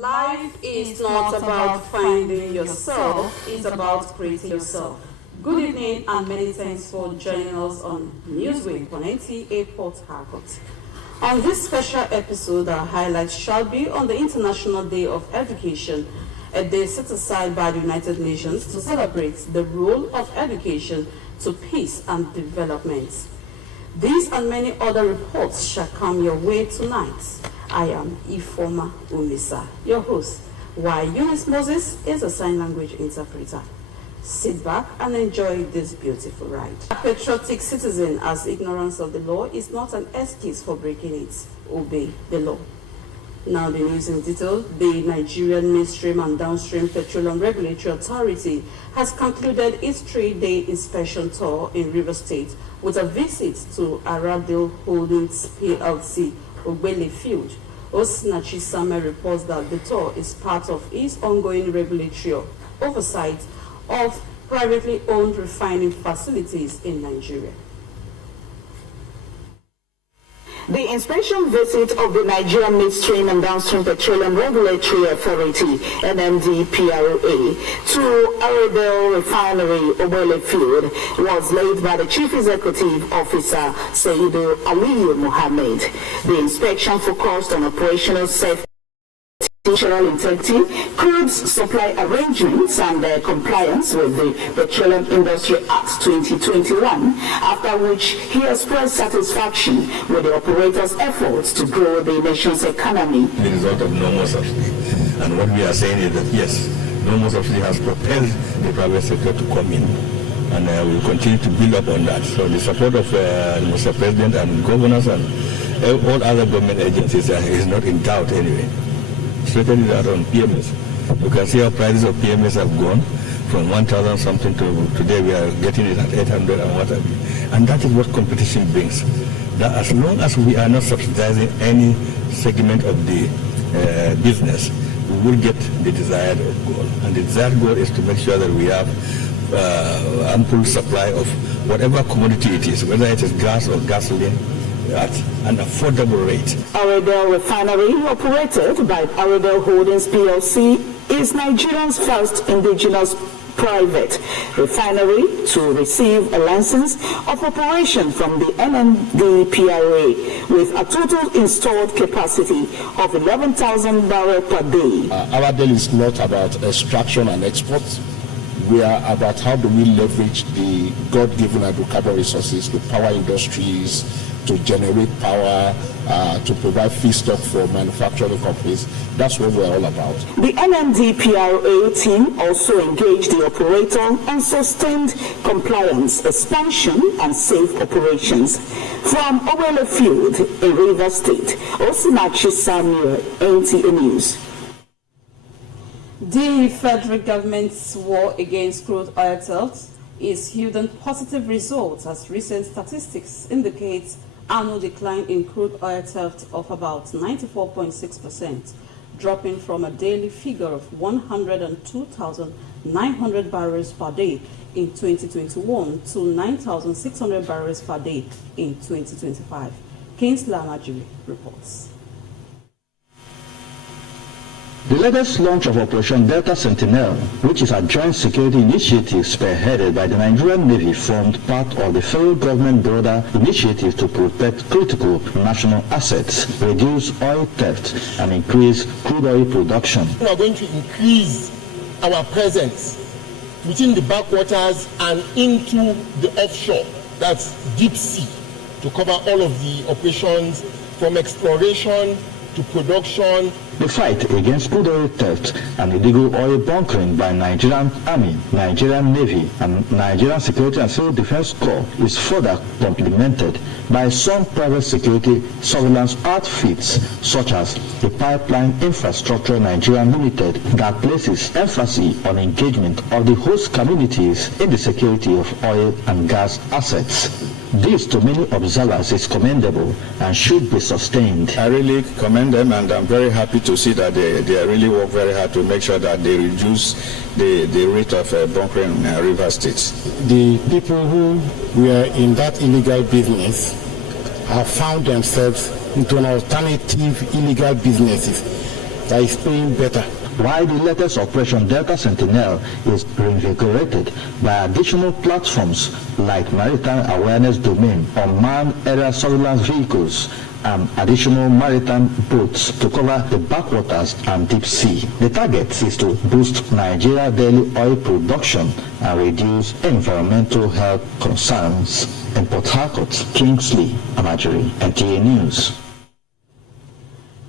Life is not about finding yourself, it's about creating yourself. Good evening and many thanks for joining us on Newswave on NTA Port Harcourt. On this special episode, our highlights shall be on the International Day of Education, a day set aside by the United Nations to celebrate the role of education to peace and development. These and many other reports shall come your way tonight. I am Ifoma Umisa, your host, while Eunice Moses is a sign language interpreter. Sit back and enjoy this beautiful ride. A patriotic citizen, as ignorance of the law is not an excuse for breaking it. Obey the law. Now the news in detail. The Nigerian Midstream and Downstream Petroleum Regulatory Authority has concluded its 3-day inspection tour in Rivers State with a visit to Aradil Holdings PLC, Ogbele Field. Osinachi Same reports that the tour is part of its ongoing regulatory oversight of privately owned refining facilities in Nigeria. The inspection visit of the Nigerian Midstream and Downstream Petroleum Regulatory Authority, NMDPRA, to Aradel Refinery, Ogbele Field, was led by the Chief Executive Officer, Saidu Aliyu Mohammed. The inspection focused on operational safety, structural integrity, crude supply arrangements, and compliance with the Petroleum Industry Act 2021, after which he expressed satisfaction with the operator's efforts to grow the nation's economy. The result of no more subsidy. And what we are saying is that yes, no more subsidy has propelled the private sector to come in. And we will continue to build up on that. So the support of Mr. President and governors and all other government agencies is not in doubt anyway. Especially that on PMS. You can see how prices of PMS have gone from 1,000 something to today we are getting it at 800 and what have you. And that is what competition brings. That as long as we are not subsidizing any segment of the business, we will get the desired goal. And the desired goal is to make sure that we have ample supply of whatever commodity it is, whether it is gas or gasoline, at an affordable rate. Aradel Refinery, operated by Aradel Holdings PLC, is Nigeria's first indigenous private refinery to receive a license of operation from the NMDPRA with a total installed capacity of 11,000 barrels per day. Aradel is not about extraction and export. We are about how do we leverage the God-given hydrocarbon resources to power industries, to generate power, to provide feedstock for manufacturing companies. That's what we're all about. The NMDPRA team also engaged the operator and sustained compliance, expansion, and safe operations. From Ogbele Field in Rivers State, Osinachi Samuel, NTA News. The federal government's war against crude oil theft is yielding positive results, as recent statistics indicate annual decline in crude oil theft of about 94.6%, dropping from a daily figure of 102,900 barrels per day in 2021 to 9,600 barrels per day in 2025. Kingsley Amajiri reports. The latest launch of Operation Delta Sentinel, which is a joint security initiative spearheaded by the Nigerian Navy, formed part of the federal government broader initiative to protect critical national assets, reduce oil theft, and increase crude oil production. We are going to increase our presence within the backwaters and into the offshore, that's deep sea, to cover all of the operations from exploration to production. The fight against crude oil theft and illegal oil bunkering by Nigerian Army, Nigerian Navy, and Nigerian Security and Civil Defense Corps is further complemented by some private security surveillance outfits, such as the Pipeline Infrastructure Nigeria Limited, that places emphasis on engagement of the host communities in the security of oil and gas assets. This, to many observers, is commendable and should be sustained. I really commend them, and I'm very happy to see that they really work very hard to make sure that they reduce the rate of bunkering in River State. The people who were in that illegal business have found themselves into an alternative illegal businesses. that is paying better. While the latest Operation Delta Sentinel is reinvigorated by additional platforms like Maritime Awareness Domain, unmanned aerial surveillance vehicles, and additional maritime boats to cover the backwaters and deep sea. The target is to boost Nigeria's daily oil production and reduce environmental health concerns. In Port Harcourt, Kingsley Amajiri, NTA News.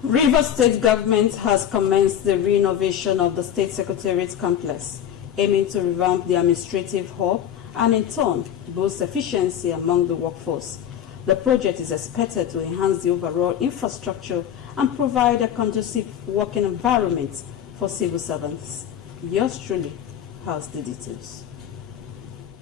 Rivers State Government has commenced the renovation of the State Secretariat complex, aiming to revamp the administrative hub and in turn boost efficiency among the workforce. The project is expected to enhance the overall infrastructure and provide a conducive working environment for civil servants. Yours truly has the details.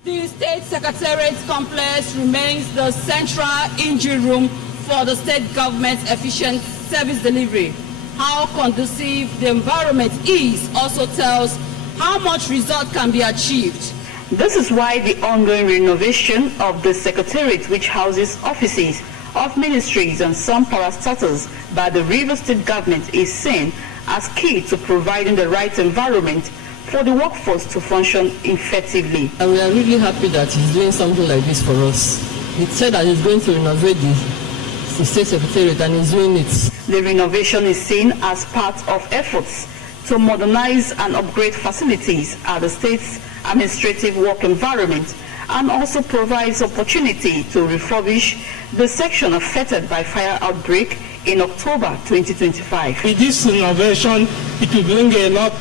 The State Secretariat complex remains the central engine room for the state government's efficient service delivery. How conducive the environment is also tells how much result can be achieved. This is why the ongoing renovation of the Secretariat, which houses offices of ministries and some parastatals by the Rivers State Government, is seen as key to providing the right environment for the workforce to function effectively. And we are really happy that he's doing something like this for us. He said that he's going to renovate the State Secretariat and he's doing it. The renovation is seen as part of efforts to modernize and upgrade facilities at the state's administrative work environment, and also provides opportunity to refurbish the section affected by fire outbreak in October 2025. With this renovation, it will bring a lot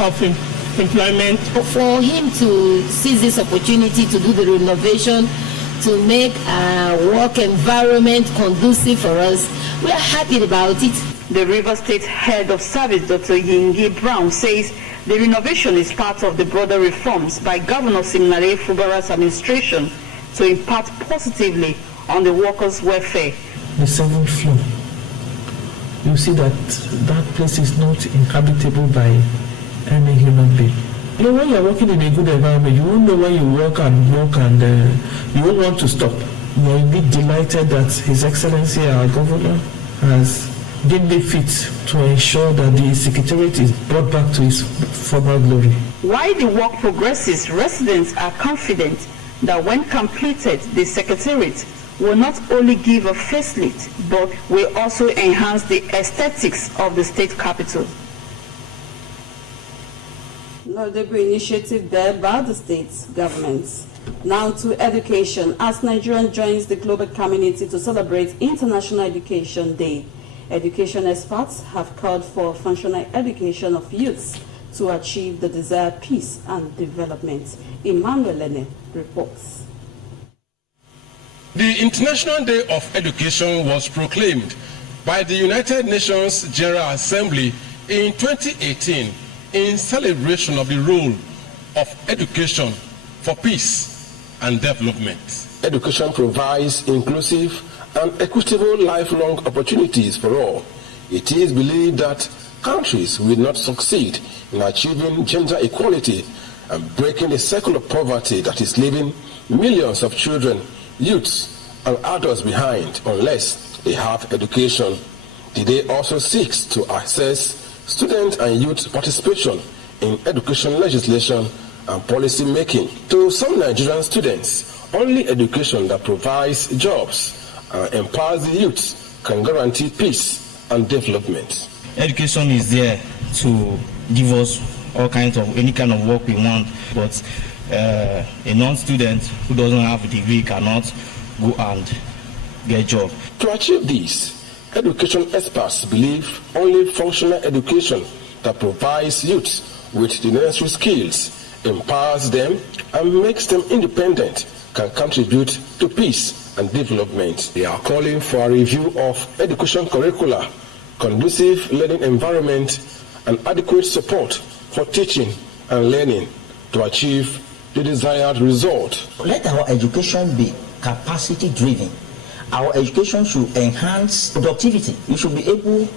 of employment. For him to seize this opportunity to do the renovation, to make our work environment conducive for us, we are happy about it. The Rivers State Head of Service, Dr. Yingi Brown, says the renovation is part of the broader reforms by Governor Siminalayi Fubara's administration to impact positively on the workers' welfare. The 7th floor, you see that that place is not inhabitable by any human being. You know, when you're working in a good environment, you won't know when you work and you won't want to stop. You're indeed delighted that His Excellency, our Governor, has deemed it fit to ensure that the Secretariat is brought back to its former glory. While the work progresses, residents are confident that when completed, the Secretariat will not only give a facelift, but will also enhance the aesthetics of the state capital. Laudable initiative there by the state government. Now to education, as Nigeria joins the global community to celebrate International Education Day. Education experts have called for functional education of youths to achieve the desired peace and development. Emmanuel Lene reports. The International Day of Education was proclaimed by the United Nations General Assembly in 2018 in celebration of the role of education for peace and development. Education provides inclusive and equitable lifelong opportunities for all. It is believed that countries will not succeed in achieving gender equality and breaking the cycle of poverty that is leaving millions of children, youths, and adults behind unless they have education. The day also seeks to assess student and youth participation in education legislation and policy making. To some Nigerian students, only education that provides jobs and empowers the youth can guarantee peace and development. Education is there to give us all kinds of any kind of work we want, but a non-student who doesn't have a degree cannot go and get a job. To achieve this, education experts believe only functional education that provides youth with the necessary skills, empowers them, and makes them independent can contribute to peace and development. They are calling for a review of education curricula, conducive learning environment, and adequate support for teaching and learning to achieve the desired result. Let our education be capacity driven. Our education should enhance productivity. You should be able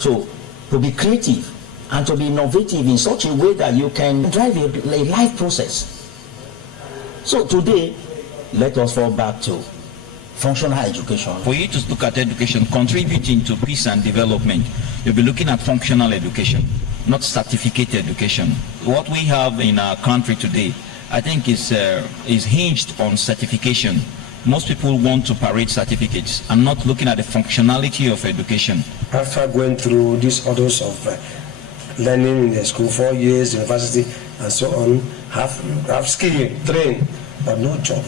to be creative and to be innovative in such a way that you can drive a life process. So today, let us fall back to functional education. For you to look at education contributing to peace and development, you'll be looking at functional education, not certificate education. What we have in our country today, I think, is hinged on certification. Most people want to parade certificates and not looking at the functionality of education. After going through these orders of learning in the school, 4 years, university, and so on, have skill, train, but no job.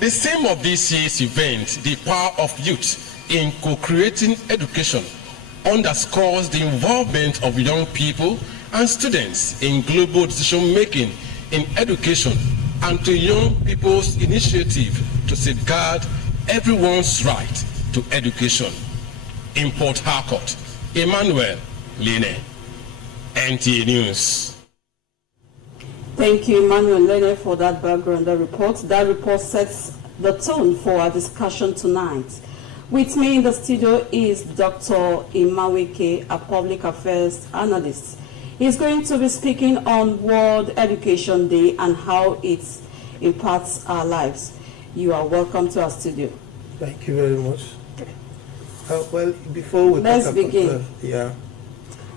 The theme of this year's event, the power of youth in co-creating education, underscores the involvement of young people and students in global decision-making in education and to young people's initiative to safeguard everyone's right to education. In Port Harcourt, Emmanuel Lene, NTA News. Thank you, Emmanuel Lene, for that background report. That report sets the tone for our discussion tonight. With me in the studio is Dr. Imawike, a public affairs analyst. He's going to be speaking on World Education Day and how it impacts our lives. You are welcome to our studio. Thank you very much. Well, before we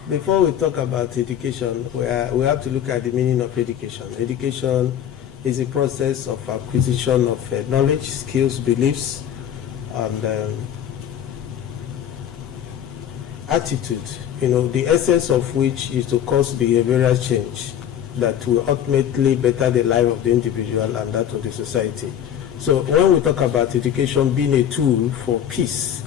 Before we talk about education, we have to look at the meaning of education. Education is a process of acquisition of knowledge, skills, beliefs, and attitude, the essence of which is to cause behavioral change that will ultimately better the life of the individual and that of the society. So when we talk about education being a tool for peace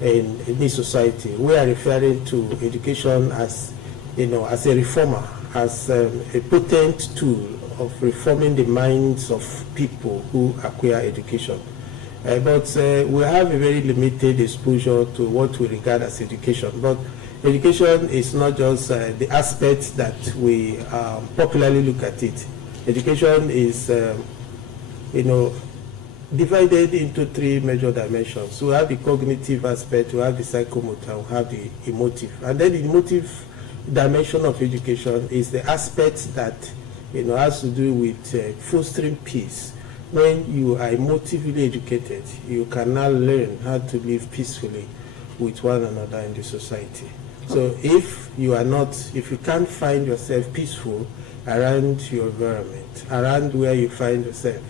in this society, we are referring to education as, as a reformer, as a potent tool of reforming the minds of people who acquire education. But we have a very limited exposure to what we regard as education. But education is not just the aspect that we popularly look at it. Education is, divided into three major dimensions. We have the cognitive aspect, we have the psychomotor, we have the emotive. And then the emotive dimension of education is the aspect that has to do with fostering peace. When you are emotively educated, you can now learn how to live peacefully with one another in the society. So if you can't find yourself peaceful around your environment, around where you find yourself,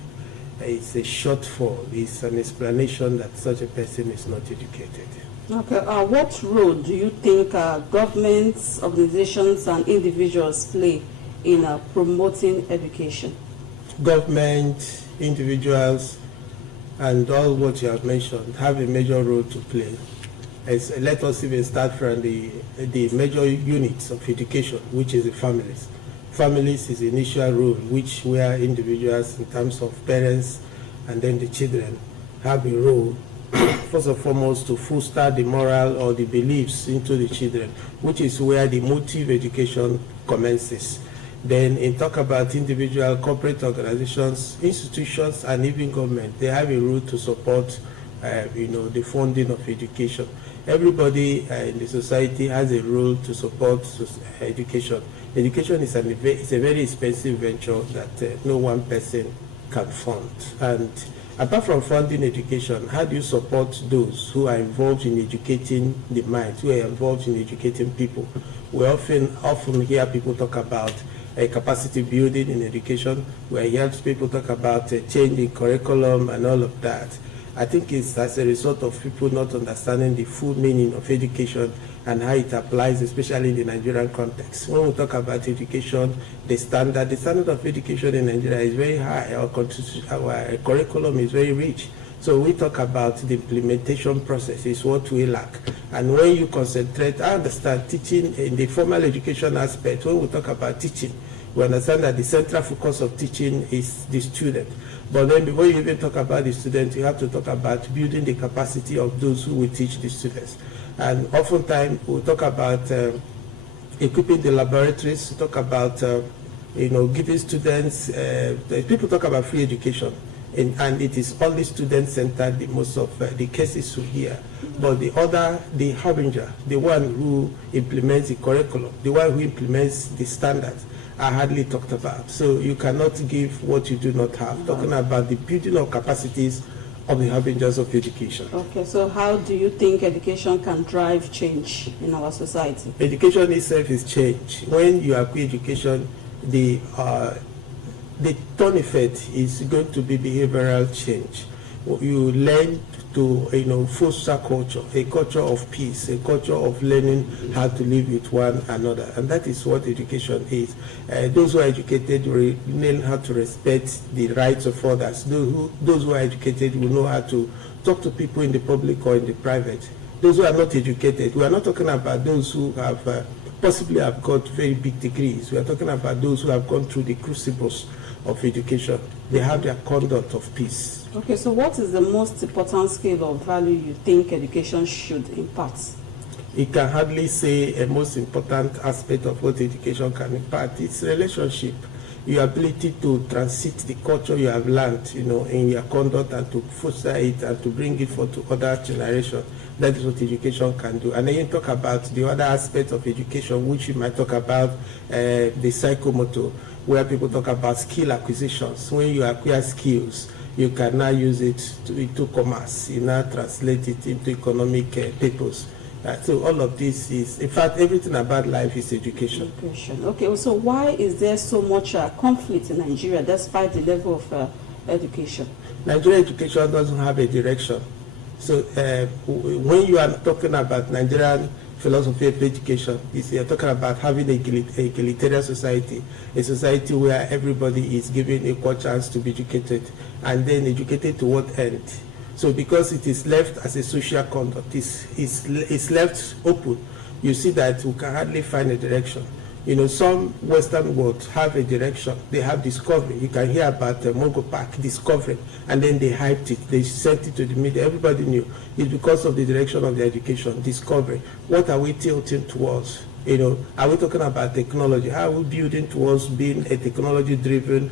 it's a shortfall, it's an explanation that such a person is not educated. Okay, what role do you think governments, organizations, and individuals play in promoting education? Government, individuals, and all what you have mentioned have a major role to play. Let us even start from the major units of education, which is the families. Families is the initial role, where individuals, in terms of parents and then the children, have a role, first and foremost, to foster the moral or the beliefs into the children, which is where the motive education commences. Then in talk about individual, corporate organizations, institutions, and even government, they have a role to support the funding of education. Everybody in the society has a role to support education. Education is a very expensive venture that no one person can fund. And apart from funding education, how do you support those who are involved in educating the mind, who are involved in educating people? We often hear people talk about capacity building in education. We hear people talk about changing curriculum and all of that. I think it's as a result of people not understanding the full meaning of education and how it applies, especially in the Nigerian context. When we talk about education, the standard of education in Nigeria is very high. Our curriculum is very rich. So we talk about the implementation process is what we lack. And when you concentrate, I understand teaching in the formal education aspect. When we talk about teaching, we understand that the central focus of teaching is the student. But then before you even talk about the student, you have to talk about building the capacity of those who will teach the students. And oftentimes we talk about equipping the laboratories, we talk about giving students, people talk about free education. And it is only student-centered in most of the cases we hear. But the harbinger, the one who implements the curriculum, the one who implements the standards, are hardly talked about. So you cannot give what you do not have. Talking about the building of capacities of the harbingers of education. Okay, so how do you think education can drive change in our society? Education itself is change. When you acquire education, the turn effect is going to be behavioral change. You learn to foster culture, a culture of peace, a culture of learning how to live with one another, and that is what education is. Those who are educated will learn how to respect the rights of others. Those who are educated will know how to talk to people in the public or in the private. Those who are not educated, we are not talking about those who have possibly have got very big degrees. We are talking about those who have gone through the crucibles of education. They have their conduct of peace. Okay, so what is the most important skill or value you think education should impart? You can hardly say a most important aspect of what education can impart. It's relationship, your ability to transit the culture you have learned, in your conduct, and to foster it and to bring it forth to other generations. That is what education can do. And then you talk about the other aspect of education, which you might talk about the psychomotor, where people talk about skill acquisitions. When you acquire skills, you can now use it into commerce. You now translate it into economic purpose. So all of this is, in fact, everything about life is education. Okay, so why is there so much conflict in Nigeria despite the level of education? Nigeria education doesn't have a direction. So when you are talking about Nigerian philosophy of education, you're talking about having a egalitarian society, a society where everybody is given equal chance to be educated, and then educated to what end? So because it is left as a social conduct, it's left open, you see that we can hardly find a direction. Some Western world have a direction. They have discovery. You can hear about Mongo Park discovering, and then they hyped it. They sent it to the media. Everybody knew. It's because of the direction of the education, discovery. What are we tilting towards? Are we talking about technology? How are we building towards being a technology-driven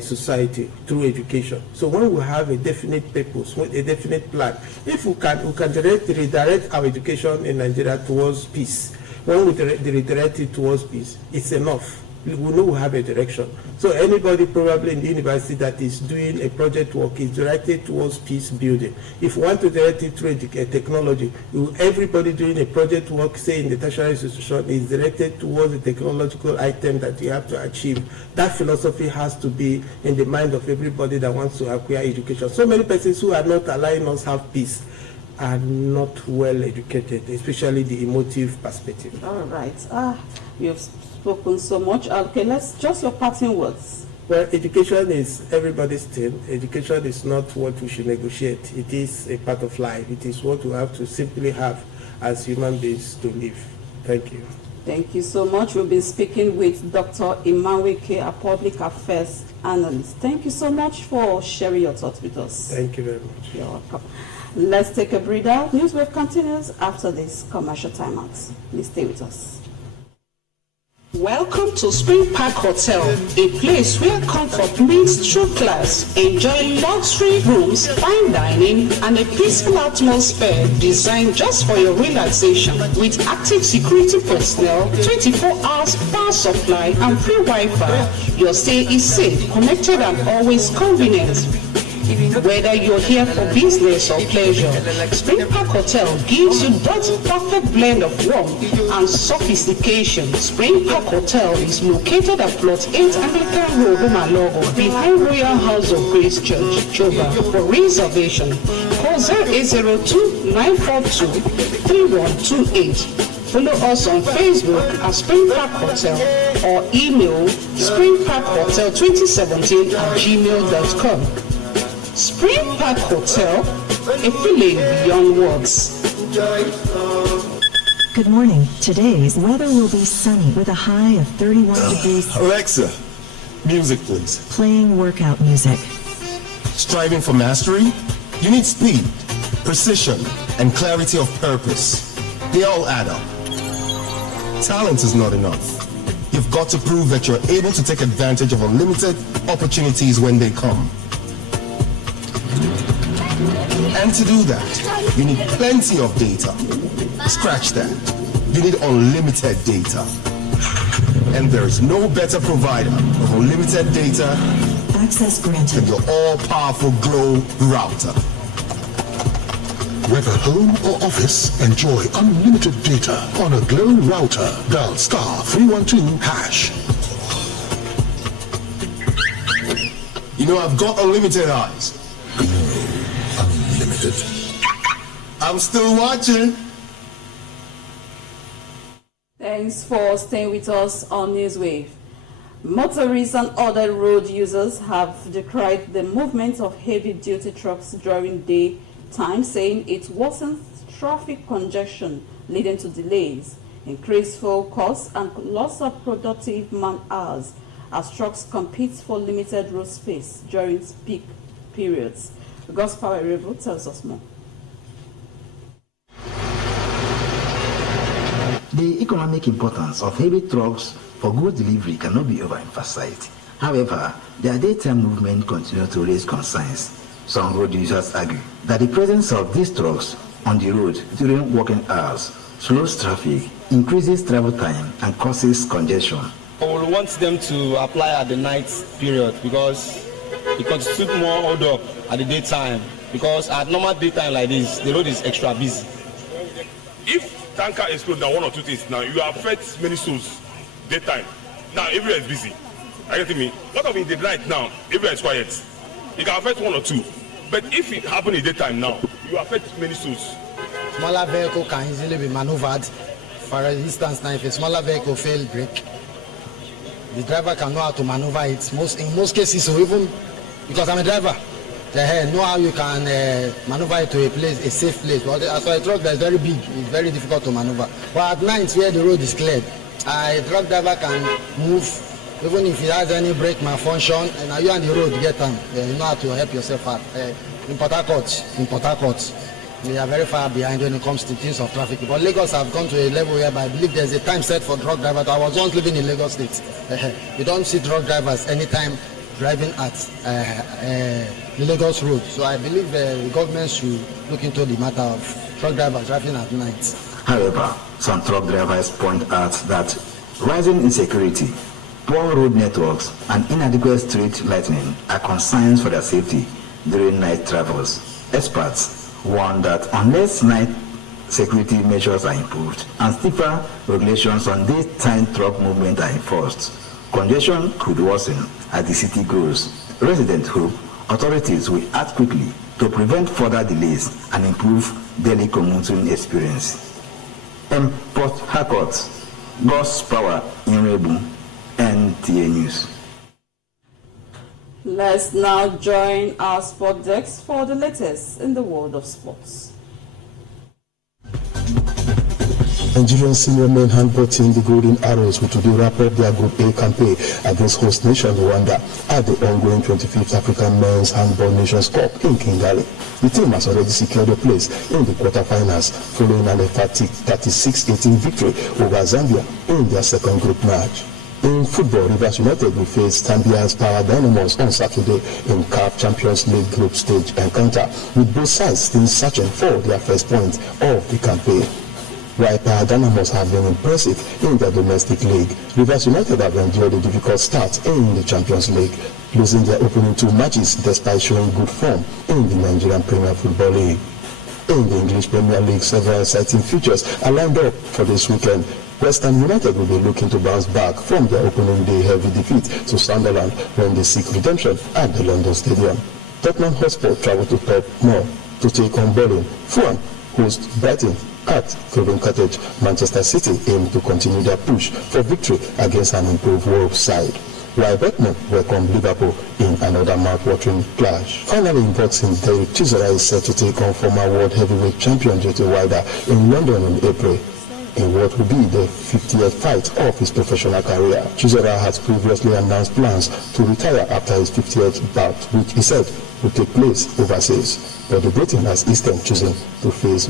society through education? So when we have a definite purpose, a definite plan, if we can redirect our education in Nigeria towards peace. When we redirect it towards peace, it's enough. We know we have a direction. So anybody probably in the university that is doing a project work is directed towards peace building. If we want to direct it through technology, everybody doing a project work, say in the tertiary institution, is directed towards a technological item that you have to achieve. That philosophy has to be in the mind of everybody that wants to acquire education. So many persons who are not allowing us have peace are not well educated, especially the emotive perspective. All right. You have spoken so much. Okay, let's just your parting words. Well, education is everybody's thing. Education is not what we should negotiate. It is a part of life. It is what we have to simply have as human beings to live. Thank you. Thank you so much. We've been speaking with Dr. Imanweke, a public affairs analyst. Thank you so much for sharing your thoughts with us. Thank you very much. You're welcome. Let's take a breather. Newswave continues after this commercial timeout. Please stay with us. Welcome to Spring Park Hotel, a place where comfort meets true class. Enjoy luxury rooms, fine dining, and a peaceful atmosphere designed just for your relaxation. With active security personnel, 24 hours power supply, and free Wi-Fi, your stay is safe, connected, and always convenient. Whether you're here for business or pleasure, Spring Park Hotel gives you that perfect blend of warmth and sophistication. Spring Park Hotel is located at Plot 8 Anglican Road, Umalogo, behind Royal House of Grace Church, Choba. For reservation, call 0802-942-3128. Follow us on Facebook at Spring Park Hotel or email springparkhotel2017@gmail.com. Spring Park Hotel, a feeling beyond words. Good morning. Today's weather will be sunny with a high of 31 degrees. Alexa, music please. Playing workout music. Striving for mastery? You need speed, precision, and clarity of purpose. They all add up. Talent is not enough. You've got to prove that you're able to take advantage of unlimited opportunities when they come. And to do that, you need plenty of data. Scratch that. You need unlimited data. And there is no better provider of unlimited data Access granted than your all-powerful Glow router. Whether home or office, enjoy unlimited data on a Glow router. Dial *312#. You know, I've got unlimited eyes. Unlimited. I'm still watching. Thanks for staying with us on Newswave. Motorists and other road users have decried the movement of heavy-duty trucks during daytime, saying it worsens traffic congestion, leading to delays, increased fuel costs, and loss of productive man-hours as trucks compete for limited road space during peak periods. Gospel Revo tells us more. The economic importance of heavy trucks for goods delivery cannot be overemphasized. However, their daytime movement continues to raise concerns. Some road users argue that the presence of these trucks on the road during working hours slows traffic, increases travel time, and causes congestion. I would want them to apply at the night period because it constitutes more hold up at the daytime, because at normal daytime like this, the road is extra busy. If tanker explode now, one or two things now, you affect many souls daytime. Now everywhere is busy. Are you getting me? What of in the night now, everywhere is quiet. It can affect one or two. But if it happen in daytime now, you affect many souls. Smaller vehicle can easily be maneuvered. For instance, now if a smaller vehicle fail brake, the driver can know how to maneuver it. In most cases, so even because I'm a driver, know how you can maneuver it to a safe place. But as for a truck that's very big, it's very difficult to maneuver. But at night, where the road is cleared, a truck driver can move, even if he has any brake malfunction, and you and the road get them. You know how to help yourself out. In Port Harcourt, we are very far behind when it comes to things of traffic. But Lagos have gone to a level where I believe there's a time set for truck drivers. I was once living in Lagos State. You don't see truck drivers anytime driving at the Lagos road. So I believe the government should look into the matter of truck drivers driving at night. However, some truck drivers point out that rising insecurity, poor road networks, and inadequate street lighting are concerns for their safety during night travels. Experts warn that unless night security measures are improved and stiffer regulations on daytime truck movement are enforced, congestion could worsen as the city grows. Residents hope authorities will act quickly to prevent further delays and improve daily commuting experience. In Port Harcourt, God's Power in Rebu, NTA News. Let's now join our sport desk for the latest in the world of sports. Nigerian senior men handball team, the Golden Arrows, will today wrap up their Group A campaign against host nation Rwanda at the ongoing 25th African Men's Handball Nations Cup in Kigali. The team has already secured a place in the quarterfinals following an emphatic 36-18 victory over Zambia in their second group match. In football, Rivers United will face Zambia's Power Dynamos on Saturday in CAF Champions League group stage encounter, with both sides still searching for their first point of the campaign. While Power Dynamos have been impressive in the domestic league, Rivers United have endured a difficult start in the Champions League, losing their opening two matches despite showing good form in the Nigerian Premier Football League. In the English Premier League, several exciting features are lined up for this weekend. West Ham United will be looking to bounce back from their opening day heavy defeat to Sunderland when they seek redemption at the London Stadium. Tottenham Hotspur travel to Pep Moore to take on Berlin. Fulham host Brighton at Craven Cottage. Manchester City aim to continue their push for victory against an improved Wolves side, while Dortmund welcome Liverpool in another mouth-watering clash. Finally, in boxing, Derek Chisora is set to take on former world heavyweight champion Jesse Wilder in London in April, in what will be the 50th fight of his professional career. Chisora has previously announced plans to retire after his 50th bout, which he said will take place overseas, but the Briton has instead chosen to face